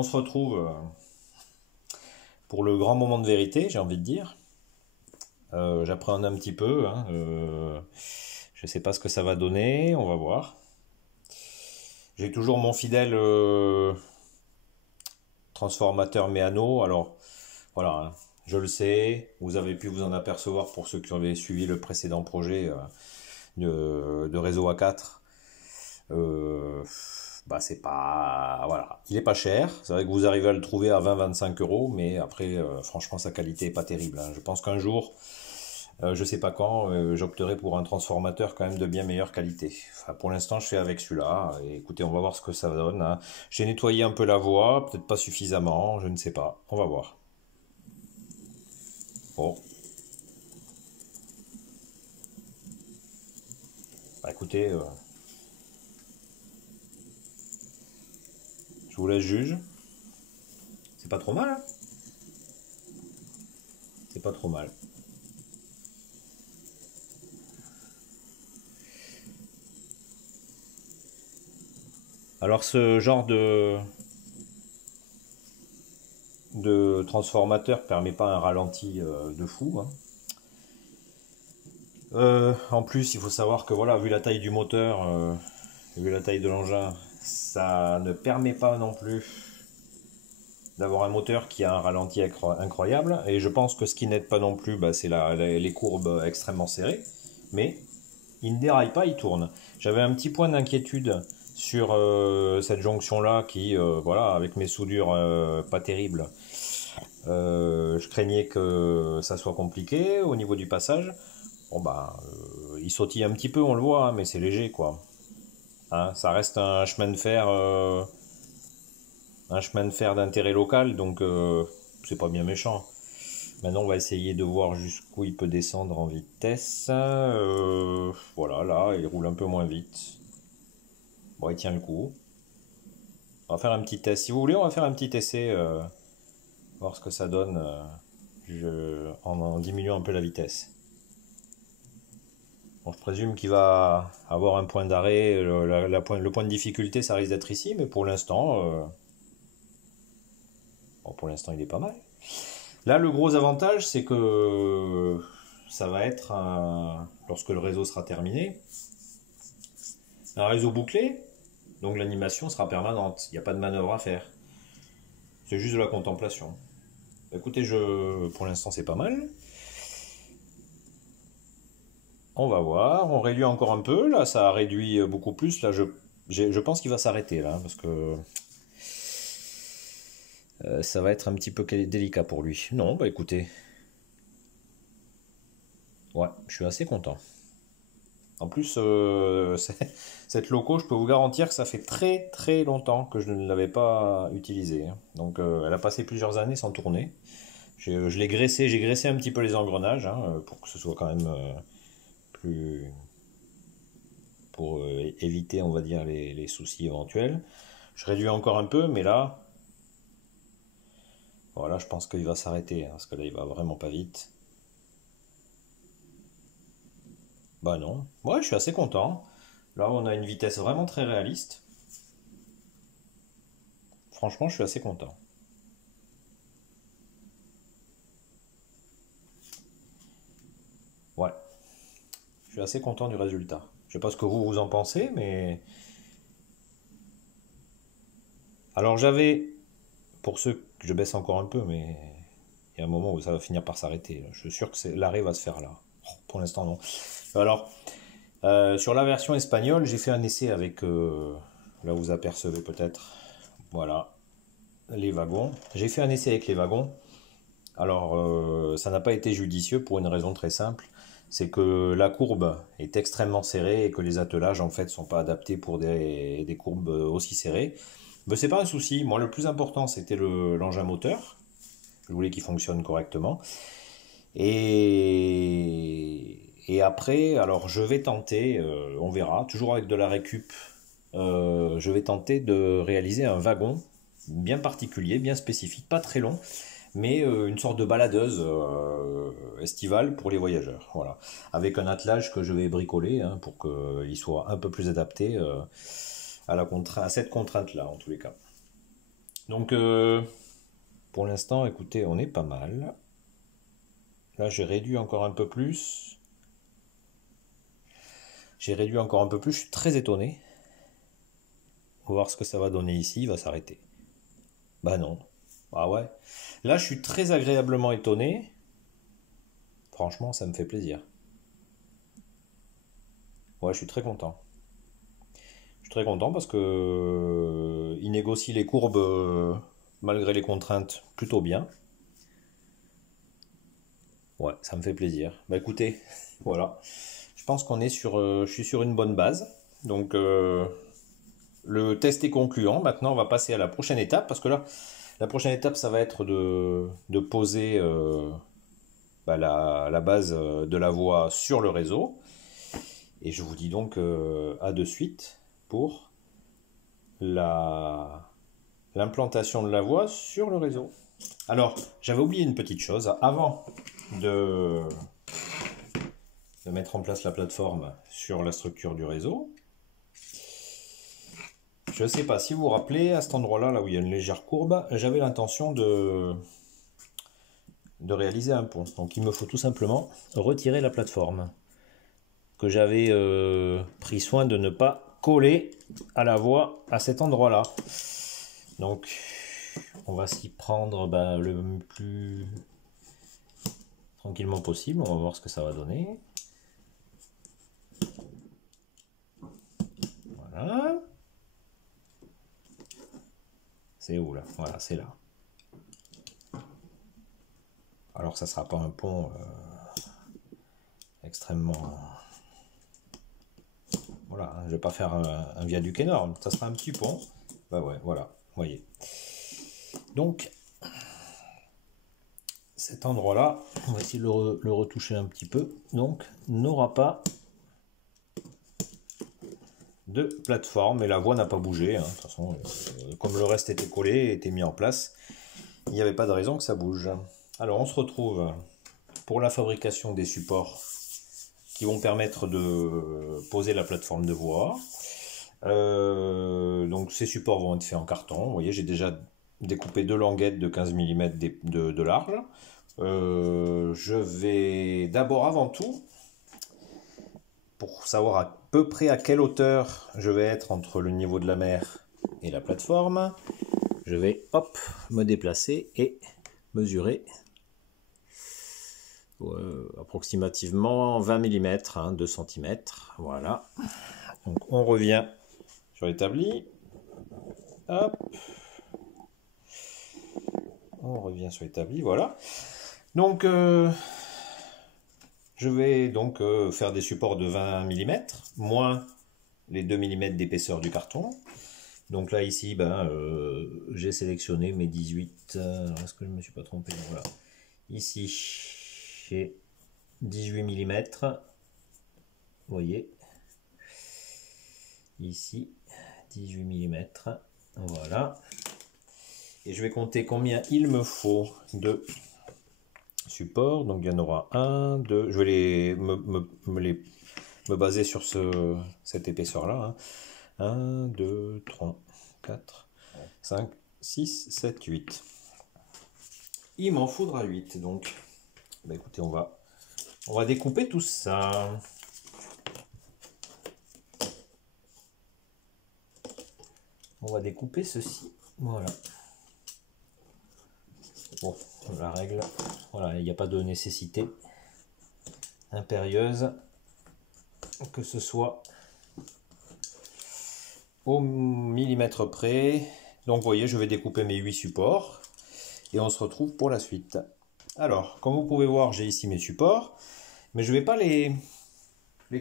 On se retrouve pour le grand moment de vérité, j'ai envie de dire. J'appréhende un petit peu, hein, je sais pas ce que ça va donner, on va voir. J'ai toujours mon fidèle transformateur Meano. Alors voilà, hein, je le sais, vous avez pu vous en apercevoir pour ceux qui avaient suivi le précédent projet de réseau A4. Bah c'est pas, voilà, il est pas cher, c'est vrai que vous arrivez à le trouver à 20-25 euros, mais après franchement sa qualité est pas terrible, hein. Je pense qu'un jour, je sais pas quand, j'opterai pour un transformateur quand même de bien meilleure qualité. Enfin, pour l'instant je fais avec celui-là, et écoutez, on va voir ce que ça donne, hein. J'ai nettoyé un peu la voie, peut-être pas suffisamment, je ne sais pas, on va voir. Bon, bah écoutez, je vous laisse juge. C'est pas trop mal, hein. C'est pas trop mal. Alors ce genre de transformateur permet pas un ralenti de fou, hein. En plus, il faut savoir que voilà, vu la taille du moteur, vu la taille de l'engin, ça ne permet pas non plus d'avoir un moteur qui a un ralenti incroyable. Et je pense que ce qui n'aide pas non plus, bah, c'est les courbes extrêmement serrées. Mais il ne déraille pas, il tourne. J'avais un petit point d'inquiétude sur cette jonction-là qui, voilà, avec mes soudures pas terribles, je craignais que ça soit compliqué au niveau du passage. Bon bah, il sautille un petit peu, on le voit, hein, mais c'est léger quoi. Hein, ça reste un chemin de fer d'intérêt local, donc c'est pas bien méchant. Maintenant, on va essayer de voir jusqu'où il peut descendre en vitesse. Voilà, là, il roule un peu moins vite. Bon, il tient le coup. On va faire un petit test. Si vous voulez, on va faire un petit essai, voir ce que ça donne en diminuant un peu la vitesse. Bon, je présume qu'il va avoir un point d'arrêt. Le point de difficulté, ça risque d'être ici, mais pour l'instant, bon, pour l'instant, il est pas mal. Là, le gros avantage, c'est que ça va être, lorsque le réseau sera terminé, un réseau bouclé, donc l'animation sera permanente. Il n'y a pas de manœuvre à faire. C'est juste de la contemplation. Écoutez, pour l'instant, c'est pas mal. On va voir. On réduit encore un peu. Là, ça a réduit beaucoup plus. Là, je pense qu'il va s'arrêter là, parce que ça va être un petit peu délicat pour lui. Non, bah écoutez. Ouais, je suis assez content. En plus, cette loco, je peux vous garantir que ça fait très très longtemps que je ne l'avais pas utilisée, hein. Donc, elle a passé plusieurs années sans tourner. Je l'ai graissé, j'ai graissé un petit peu les engrenages, hein, pour que ce soit quand même plus, pour éviter, on va dire, les soucis éventuels. Je réduis encore un peu, mais là, voilà, je pense qu'il va s'arrêter, hein, parce que là, il va vraiment pas vite. Bah non. Ouais, je suis assez content. Là, on a une vitesse vraiment très réaliste. Franchement, je suis assez content. Ouais, je suis assez content du résultat. Je sais pas ce que vous en pensez, mais... Alors j'avais, pour ceux que je baisse encore un peu, mais il y a un moment où ça va finir par s'arrêter. Je suis sûr que l'arrêt va se faire là. Oh, pour l'instant, non. Alors, sur la version espagnole, j'ai fait un essai avec, là vous apercevez peut-être, voilà, les wagons. J'ai fait un essai avec les wagons. Alors, ça n'a pas été judicieux pour une raison très simple. C'est que la courbe est extrêmement serrée et que les attelages, en fait, sont pas adaptés pour des courbes aussi serrées. Mais c'est pas un souci. Moi, le plus important, c'était l'engin moteur. Je voulais qu'il fonctionne correctement. Et après, alors je vais tenter, on verra, toujours avec de la récup, je vais tenter de réaliser un wagon bien particulier, bien spécifique, pas très long, mais une sorte de baladeuse estivale pour les voyageurs. Voilà. Avec un attelage que je vais bricoler, hein, pour qu'il soit un peu plus adapté à cette contrainte-là, en tous les cas. Donc, pour l'instant, écoutez, on est pas mal. Là, j'ai réduit encore un peu plus. J'ai réduit encore un peu plus, je suis très étonné. On va voir ce que ça va donner ici, il va s'arrêter. Bah non. Ah ouais. Là, je suis très agréablement étonné. Franchement, ça me fait plaisir. Ouais, je suis très content. Je suis très content parce que il négocie les courbes malgré les contraintes plutôt bien. Ouais, ça me fait plaisir. Bah écoutez, voilà. Je pense qu'on est sur, je suis sur une bonne base. Donc le test est concluant. Maintenant, on va passer à la prochaine étape parce que là, la prochaine étape, ça va être de poser bah, la base de la voie sur le réseau. Et je vous dis donc à de suite pour l'implantation de la voie sur le réseau. Alors, j'avais oublié une petite chose. Avant de, de mettre en place la plateforme sur la structure du réseau, je ne sais pas si vous vous rappelez, à cet endroit-là, là où il y a une légère courbe, j'avais l'intention de réaliser un pont. Donc il me faut tout simplement retirer la plateforme que j'avais pris soin de ne pas coller à la voie à cet endroit-là. Donc on va s'y prendre le plus tranquillement possible. On va voir ce que ça va donner. Voilà. C'est où là? Voilà, c'est là. Alors ça sera pas un pont extrêmement... Voilà, je vais pas faire un viaduc énorme, ça sera un petit pont. Bah ouais, voilà, vous voyez. Donc, cet endroit-là, on va essayer de le retoucher un petit peu. Donc, n'aura pas de plateforme et la voie n'a pas bougé. Hein. De toute façon, comme le reste était collé, était mis en place, il n'y avait pas de raison que ça bouge. Alors, on se retrouve pour la fabrication des supports qui vont permettre de poser la plateforme de voie. Donc ces supports vont être faits en carton. Vous voyez, j'ai déjà découpé deux languettes de 15 mm de large. Je vais d'abord, avant tout, pour savoir à peu près à quelle hauteur je vais être entre le niveau de la mer et la plateforme, je vais me déplacer et mesurer approximativement 20 mm, 2 cm. Voilà. Donc on revient sur l'établi. Hop. On revient sur l'établi, voilà. Donc je vais donc faire des supports de 20 mm, moins les 2 mm d'épaisseur du carton. Donc là ici, j'ai sélectionné mes 18. Est-ce que je ne me suis pas trompé? Voilà. Ici, j'ai 18 mm. Vous voyez. Ici, 18 mm. Voilà. Et je vais compter combien il me faut de supports. Donc il y en aura 1, 2. Je vais me baser sur cette épaisseur-là. 1, 2, 3, 4, 5, 6, 7, 8. Il m'en faudra 8. Donc, écoutez, on va découper tout ça. On va découper ceci. Voilà. Bon, la règle, voilà, il n'y a pas de nécessité impérieuse que ce soit au millimètre près. Donc, vous voyez, je vais découper mes 8 supports et on se retrouve pour la suite. Alors, comme vous pouvez voir, j'ai ici mes supports, mais je ne vais pas les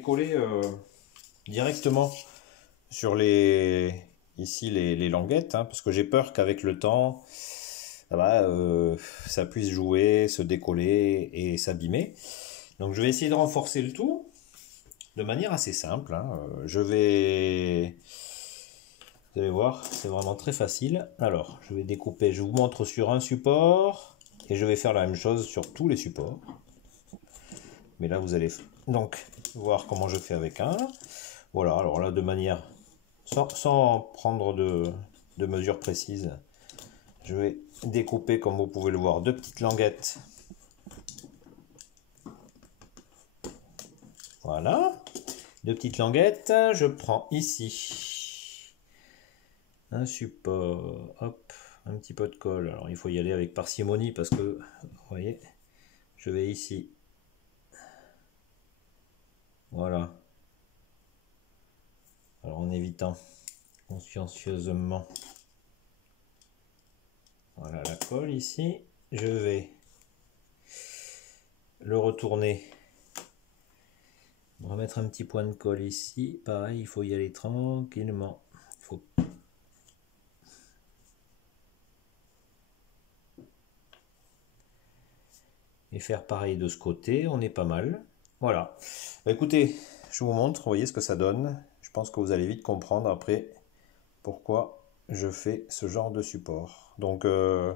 coller directement sur ici les languettes, hein, parce que j'ai peur qu'avec le temps, ça puisse jouer, se décoller et s'abîmer. Donc je vais essayer de renforcer le tout de manière assez simple. Hein. Vous allez voir, c'est vraiment très facile. Alors, je vais découper, je vous montre sur un support et je vais faire la même chose sur tous les supports. Mais là, vous allez donc voir comment je fais avec un. Voilà, alors là, de manière, sans prendre de mesures précises, je vais découper, comme vous pouvez le voir, deux petites languettes. Voilà, deux petites languettes. Je prends ici un support, hop, un petit peu de colle. Alors il faut y aller avec parcimonie parce que, vous voyez, je vais ici. Voilà. Alors en évitant consciencieusement, voilà la colle ici, je vais le retourner, remettre un petit point de colle ici, pareil, il faut y aller tranquillement, il faut... et faire pareil de ce côté, on est pas mal. Voilà, bah, écoutez, je vous montre, vous voyez ce que ça donne, je pense que vous allez vite comprendre après pourquoi je fais ce genre de support. Donc je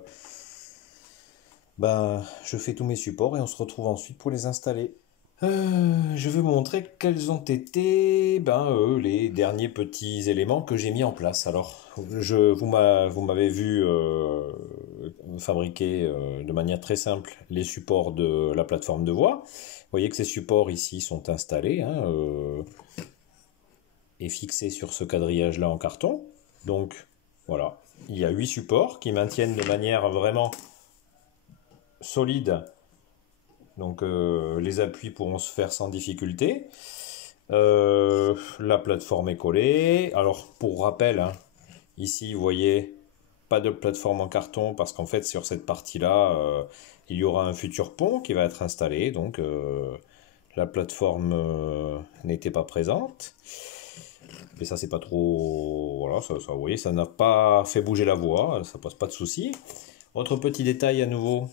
fais tous mes supports et on se retrouve ensuite pour les installer. Je vais vous montrer quels ont été les derniers petits éléments que j'ai mis en place. Alors, vous m'avez vu fabriquer de manière très simple les supports de la plateforme de voix. Vous voyez que ces supports ici sont installés et fixés sur ce quadrillage-là en carton. Donc, voilà, il y a 8 supports qui maintiennent de manière vraiment solide. Donc les appuis pourront se faire sans difficulté. La plateforme est collée. Alors pour rappel, hein, ici vous voyez pas de plateforme en carton parce qu'en fait sur cette partie-là, il y aura un futur pont qui va être installé. Donc la plateforme n'était pas présente. Et ça c'est pas trop... Voilà, ça, vous voyez, ça n'a pas fait bouger la voix, ça pose pas de souci. Autre petit détail à nouveau.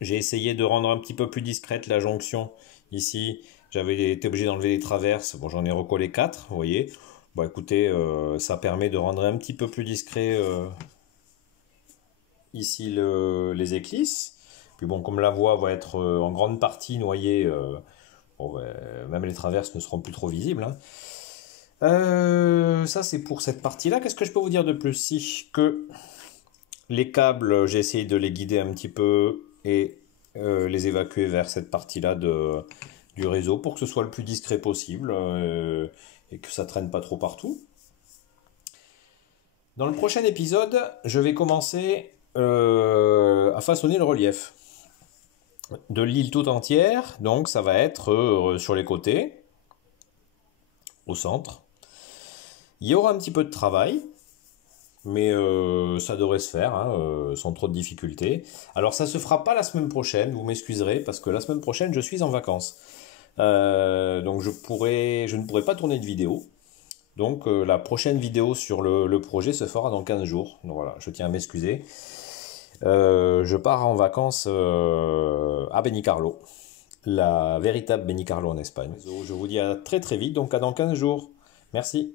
J'ai essayé de rendre un petit peu plus discrète la jonction ici. J'avais été obligé d'enlever les traverses. Bon, j'en ai recollé 4, vous voyez. Bon, écoutez, ça permet de rendre un petit peu plus discret ici les éclisses. Puis bon, comme la voie va être en grande partie noyée, même les traverses ne seront plus trop visibles. Hein. Ça, c'est pour cette partie-là. Qu'est-ce que je peux vous dire de plus? Si que les câbles, j'ai essayé de les guider un petit peu et les évacuer vers cette partie-là du réseau pour que ce soit le plus discret possible et que ça traîne pas trop partout. Dans le prochain épisode, je vais commencer à façonner le relief de l'île tout entière. Donc ça va être sur les côtés, au centre. Il y aura un petit peu de travail. Mais ça devrait se faire sans trop de difficultés. Alors ça se fera pas la semaine prochaine, vous m'excuserez, parce que la semaine prochaine je suis en vacances. Donc je ne pourrai pas tourner de vidéo. Donc la prochaine vidéo sur le projet se fera dans 15 jours. Donc voilà, je tiens à m'excuser. Je pars en vacances à Benicarlo, la véritable Benicarlo en Espagne. Je vous dis à très très vite, donc à dans 15 jours. Merci.